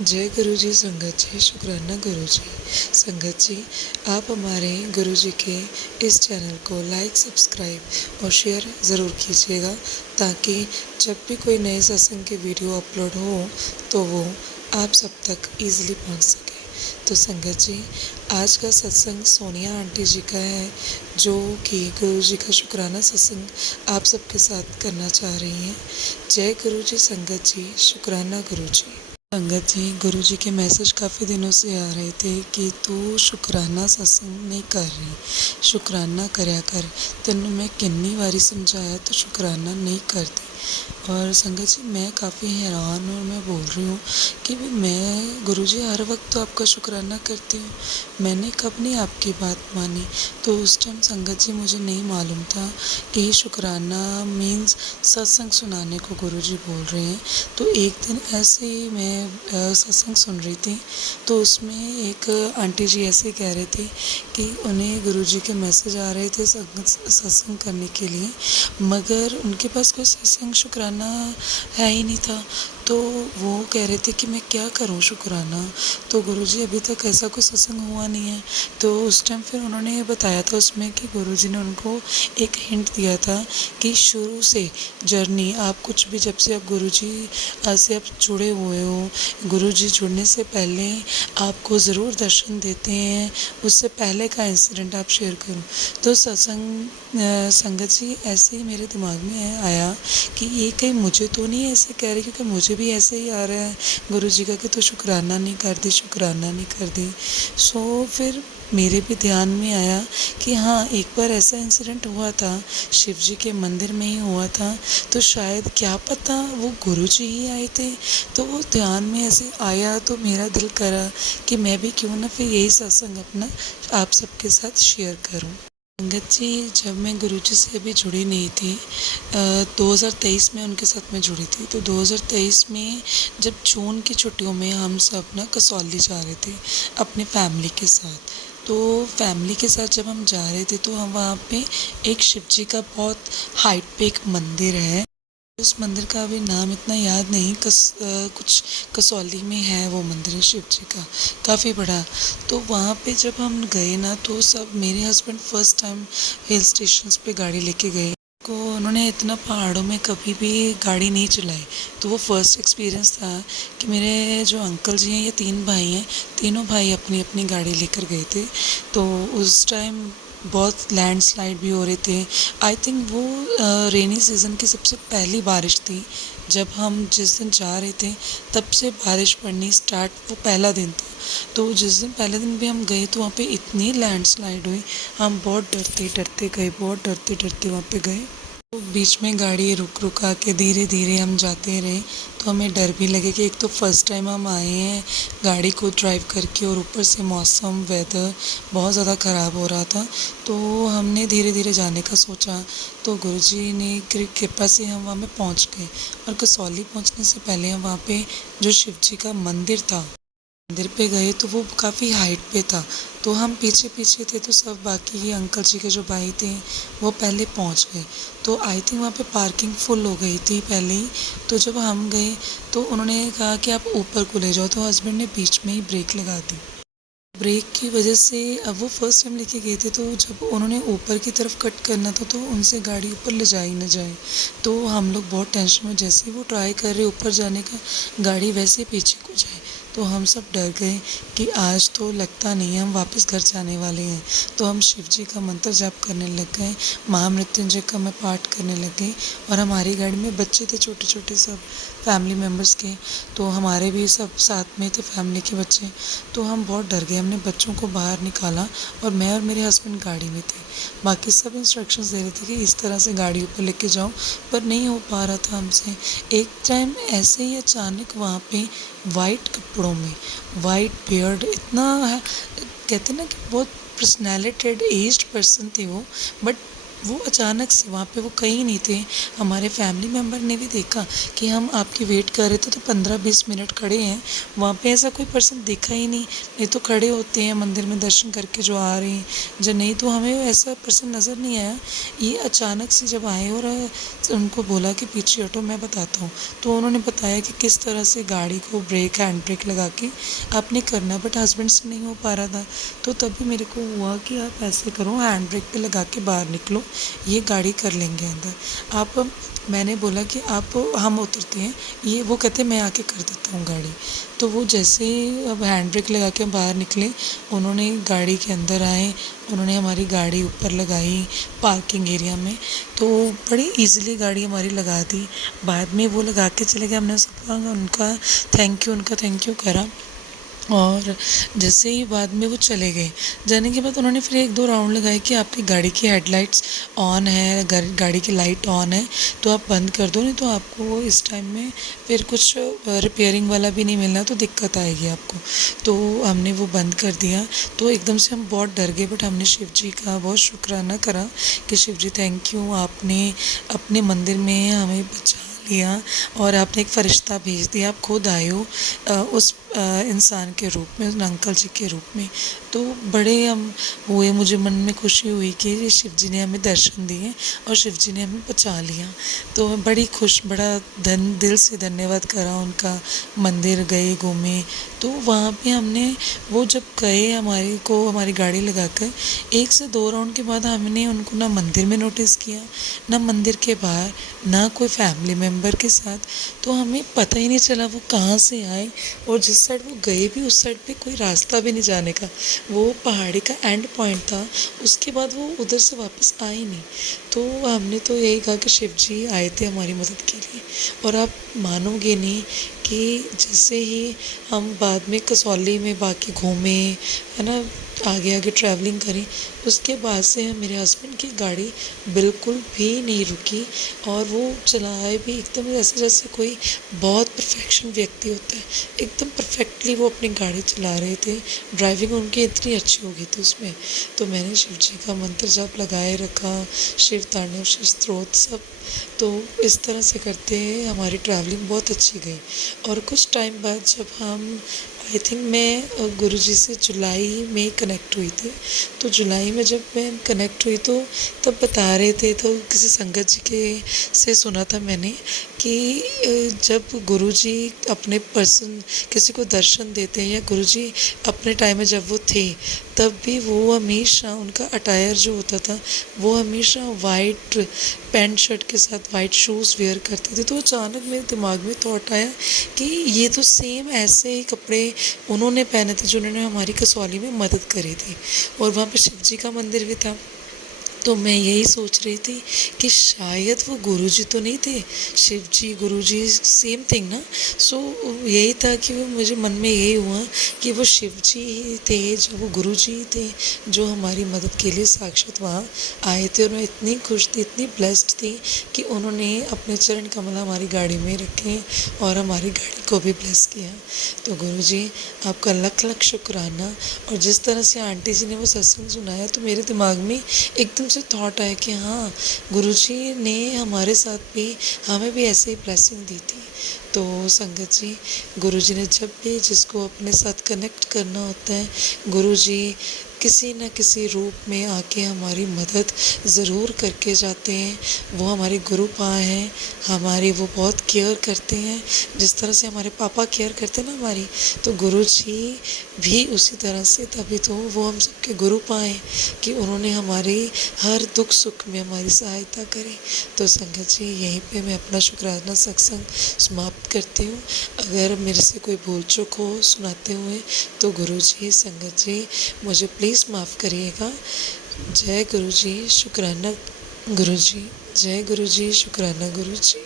जय गुरु जी संगत जी, शुक्राना गुरु जी। संगत जी, आप हमारे गुरु जी के इस चैनल को लाइक, सब्सक्राइब और शेयर ज़रूर कीजिएगा, ताकि जब भी कोई नए सत्संग की वीडियो अपलोड हो तो वो आप सब तक ईज़िली पहुंच सके। तो संगत जी, आज का सत्संग सोनिया आंटी जी का है, जो कि गुरु जी का शुक्राना सत्संग आप सबके साथ करना चाह रही हैं। जय गुरु जी संगत जी, शुक्राना गुरु जी। संगत जी, गुरु जी के मैसेज काफ़ी दिनों से आ रहे थे कि तू शुक्राना सत्संग नहीं कर रही, शुक्राना करया कर। तेन मैं कितनी बारी समझाया तो शुक्राना नहीं करती। और संगत जी, मैं काफ़ी हैरान और मैं बोल रही हूँ कि भी मैं गुरु जी हर वक्त तो आपका शुक्राना करती हूँ, मैंने कब नहीं आपकी बात मानी। तो उस टाइम संगत जी मुझे नहीं मालूम था कि शुक्राना मीन्स सत्संग सुनाने को गुरु जी बोल रहे हैं। तो एक दिन ऐसे ही मैं सत्संग सुन रही थी, तो उसमें एक आंटी जी ऐसे कह रहे थे कि उन्हें गुरु जी के मैसेज आ रहे थे सत्संग करने के लिए, मगर उनके पास कोई सत्संग शुक्राना है ही नहीं था। तो वो कह रहे थे कि मैं क्या करूं शुक्राना, तो गुरुजी अभी तक ऐसा कोई सत्संग हुआ नहीं है। तो उस टाइम फिर उन्होंने ये बताया था उसमें कि गुरुजी ने उनको एक हिंट दिया था कि शुरू से जर्नी आप कुछ भी, जब से आप गुरुजी से आप जुड़े हुए हो, गुरुजी जुड़ने से पहले आपको ज़रूर दर्शन देते हैं, उससे पहले का इंसिडेंट आप शेयर करूं। तो सत्संग संगत जी ऐसे ही मेरे दिमाग में आया कि ये कहीं मुझे तो नहीं ऐसे कह रहे, क्योंकि मुझे भी ऐसे ही आ रहा है गुरु जी का कि तो शुक्राना नहीं करती, शुक्राना नहीं करती। सो फिर मेरे भी ध्यान में आया कि हाँ, एक बार ऐसा इंसिडेंट हुआ था, शिव जी के मंदिर में ही हुआ था। तो शायद क्या पता वो गुरु जी ही आए थे। तो वो ध्यान में ऐसे आया तो मेरा दिल करा कि मैं भी क्यों ना फिर यही सत्संग अपना आप सबके साथ शेयर करूं। संगत जी, जब मैं गुरुजी से अभी जुड़ी नहीं थी, 2023 में उनके साथ मैं जुड़ी थी। तो 2023 में जब जून की छुट्टियों में हम सब ना कसौली जा रहे थे अपने फैमिली के साथ। तो फैमिली के साथ जब हम जा रहे थे तो हम वहाँ पे एक शिव जी का बहुत हाइट पे एक मंदिर है। उस मंदिर का अभी नाम इतना याद नहीं, कुछ कसौली में है वो मंदिर शिव जी का, काफ़ी बड़ा। तो वहाँ पे जब हम गए ना, तो सब, मेरे husband first time hill stations पे गाड़ी लेके गए को, उन्होंने इतना पहाड़ों में कभी भी गाड़ी नहीं चलाई। तो वो फर्स्ट एक्सपीरियंस था कि मेरे जो अंकल जी हैं, ये 3 भाई हैं, तीनों भाई अपनी अपनी गाड़ी लेकर गए थे। तो उस टाइम बहुत लैंडस्लाइड भी हो रहे थे। आई थिंक वो रेनी सीज़न की सबसे पहली बारिश थी। जब हम जिस दिन जा रहे थे तब से बारिश पड़नी स्टार्ट, वो पहला दिन था। तो जिस दिन पहले दिन भी हम गए तो वहाँ पे इतनी लैंडस्लाइड हुई, हम बहुत डरते डरते गए, बहुत डरते डरते वहाँ पे गए। तो बीच में गाड़ी रुक रुका के धीरे धीरे हम जाते रहे। तो हमें डर भी लगे कि एक तो फर्स्ट टाइम हम आए हैं गाड़ी को ड्राइव करके, और ऊपर से मौसम, वेदर बहुत ज़्यादा ख़राब हो रहा था। तो हमने धीरे धीरे जाने का सोचा। तो गुरुजी ने कृपा से हम वहाँ पे पहुँच गए। और कसौली पहुँचने से पहले हम वहाँ पे जो शिव जी का मंदिर था, मंदिर पे गए तो वो काफ़ी हाइट पे था। तो हम पीछे पीछे थे, तो सब बाकी अंकल जी के जो भाई थे वो पहले पहुंच गए। तो आई थिंक वहाँ पे पार्किंग फुल हो गई थी पहले ही। तो जब हम गए तो उन्होंने कहा कि आप ऊपर को ले जाओ, तो हस्बैंड ने बीच में ही ब्रेक लगा दी। ब्रेक की वजह से, अब वो फर्स्ट टाइम लेके गए थे, तो जब उन्होंने ऊपर की तरफ कट करना था तो उनसे गाड़ी ऊपर ले जाए ना जाए। तो हम लोग बहुत टेंशन में, जैसे ही वो ट्राई कर रहे ऊपर जाने का, गाड़ी वैसे पीछे को जाए। तो हम सब डर गए कि आज तो लगता नहीं है हम वापस घर जाने वाले हैं। तो हम शिव जी का मंत्र जाप करने लग गए, महामृत्युंजय का मैं पाठ करने लग गई। और हमारी गाड़ी में बच्चे थे छोटे छोटे, सब फैमिली मेम्बर्स के, तो हमारे भी सब साथ में थे फैमिली के बच्चे। तो हम बहुत डर गए, हमने बच्चों को बाहर निकाला और मैं और मेरे हस्बैंड गाड़ी में थे। बाकी सब इंस्ट्रक्शंस दे रहे थे कि इस तरह से गाड़ी ऊपर लेके जाओ, पर नहीं हो पा रहा था हमसे। एक टाइम ऐसे ही अचानक वहाँ पे वाइट कपड़ों में, वाइट बियर्ड, इतना कहते ना कि बहुत पर्सनैलिटेड एज्ड पर्सन थे वो, बट वो अचानक से वहाँ पे वो कहीं नहीं थे। हमारे फैमिली मेम्बर ने भी देखा कि हम आपकी वेट कर रहे थे तो 15-20 मिनट खड़े हैं, वहाँ पे ऐसा कोई पर्सन दिखा ही नहीं। नहीं तो खड़े होते हैं मंदिर में दर्शन करके जो आ रहे हैं, जो नहीं तो हमें ऐसा पर्सन नज़र नहीं आया। ये अचानक से जब आए और उनको बोला कि पीछे हटो मैं बताता हूँ, तो उन्होंने बताया कि किस तरह से गाड़ी को ब्रेक हैंड ब्रेक लगा के आपने करना, बट हस्बैंड से नहीं हो पा रहा था। तो तभी मेरे को हुआ कि आप ऐसे करो, हैंड ब्रेक पे लगा के बाहर निकलो, ये गाड़ी कर लेंगे अंदर आप। मैंने बोला कि आप हम उतरते हैं, ये वो कहते मैं आके कर देता हूँ गाड़ी। तो वो जैसे ही अब हैंड ब्रेक लगा के बाहर निकले, उन्होंने गाड़ी के अंदर आए, उन्होंने हमारी गाड़ी ऊपर लगाई पार्किंग एरिया में, तो बड़ी इजीली गाड़ी हमारी लगा दी। बाद में वो लगा के चले गए, हमने सबका उनका थैंक यू करा। और जैसे ही बाद में वो चले गए, जाने के बाद उन्होंने फिर 1-2 राउंड लगाए कि आपकी गाड़ी की हेडलाइट्स ऑन है, गाड़ी की लाइट ऑन है तो आप बंद कर दो, नहीं तो आपको इस टाइम में फिर कुछ रिपेयरिंग वाला भी नहीं मिलना तो दिक्कत आएगी आपको। तो हमने वो बंद कर दिया। तो एकदम से हम बहुत डर गए, बट हमने शिव जी का बहुत शुक्राना करा कि शिव जी थैंक यू, आपने अपने मंदिर में हमें बचा लिया और आपने एक फ़रिश्ता भेज दिया, आप खुद आए हो उस इंसान के रूप में, उन अंकल जी के रूप में। तो बड़े हम हुए, मुझे मन में खुशी हुई कि शिव जी ने हमें दर्शन दिए और शिव जी ने हमें बचा लिया। तो मैं बड़ी खुश, बड़ा दिल से धन्यवाद करा उनका। मंदिर गए, घूमे, तो वहाँ पे हमने वो जब गए हमारी गाड़ी लगाकर 1 से 2 राउंड के बाद हमने उनको ना मंदिर में नोटिस किया, ना मंदिर के बाहर, ना कोई फैमिली मेम्बर के साथ। तो हमें पता ही नहीं चला वो कहाँ से आए, और जिस साइड वो गए भी उस साइड पे कोई रास्ता भी नहीं जाने का, वो पहाड़ी का एंड पॉइंट था। उसके बाद वो उधर से वापस आए नहीं। तो हमने तो यही कहा कि शिव जी आए थे हमारी मदद के लिए। और आप मानोगे नहीं कि जैसे ही हम बाद में कसौली में बाकी घूमे, है ना, आगे आगे ट्रैवलिंग करी, उसके बाद से मेरे हस्बैंड की गाड़ी बिल्कुल भी नहीं रुकी और वो चलाए भी एकदम ऐसे जैसे कोई बहुत परफेक्शन व्यक्ति होता है। एकदम परफेक्टली वो अपनी गाड़ी चला रहे थे, ड्राइविंग उनकी इतनी अच्छी हो गई थी उसमें। तो मैंने शिव जी का मंत्र जप लगाए रखा, शिव तांडव, शिव स्तोत्र सब। तो इस तरह से करते हमारी ट्रैवलिंग बहुत अच्छी गई। और कुछ टाइम बाद जब हम आई थिंक मैं गुरुजी से जुलाई में कनेक्ट हुई थी, तो जुलाई में जब मैं कनेक्ट हुई तो तब बता रहे थे, तो किसी संगत जी के से सुना था मैंने कि जब गुरुजी अपने पर्सन किसी को दर्शन देते हैं, या गुरुजी अपने टाइम में जब वो थे तब भी वो हमेशा उनका अटायर जो होता था वो हमेशा वाइट पैंट शर्ट के साथ वाइट शूज़ वेयर करते थे। तो अचानक मेरे दिमाग में थॉट आया कि ये तो सेम ऐसे ही कपड़े उन्होंने पहने थे जिन्होंने हमारी कसौली में मदद करी थी, और वहाँ पे शिव जी का मंदिर भी था। तो मैं यही सोच रही थी कि शायद वो गुरुजी तो नहीं थे, शिव जी गुरुजी सेम थिंग ना। सो यही था कि वो मुझे मन में यही हुआ कि वो शिव जी ही थे, जो वो गुरुजी थे जो हमारी मदद के लिए साक्षात वहाँ आए थे। और मैं इतनी खुश थी, इतनी ब्लेस्ड थी कि उन्होंने अपने चरण कमल हमारी गाड़ी में रखे और हमारी गाड़ी को भी ब्लेस किया। तो गुरुजी आपका लख लख शुक्राना। और जिस तरह से आंटी जी ने वो सत्संग सुनाया तो मेरे दिमाग में एकदम से थॉट आया कि हाँ, गुरुजी ने हमारे साथ भी हमें भी ऐसे ही ब्लेसिंग दी थी। तो संगत जी, गुरुजी ने जब भी जिसको अपने साथ कनेक्ट करना होता है, गुरुजी किसी न किसी रूप में आके हमारी मदद ज़रूर करके जाते हैं। वो हमारे गुरु पाए हैं, हमारी वो बहुत केयर करते हैं, जिस तरह से हमारे पापा केयर करते हैं ना हमारी, तो गुरुजी भी उसी तरह से। तभी तो वो हम सबके गुरु पाए कि उन्होंने हमारे हर दुख सुख में हमारी सहायता करी। तो संगत जी, यहीं पे मैं अपना शुक्राना सत्संग समाप्त करती हूँ। अगर मेरे से कोई भूल चूक हो सुनाते हुए तो गुरुजी, संगत जी, मुझे प्लीज़ माफ़ करिएगा। जय गुरुजी, शुक्राना गुरुजी। जय गुरुजी, शुक्राना गुरुजी।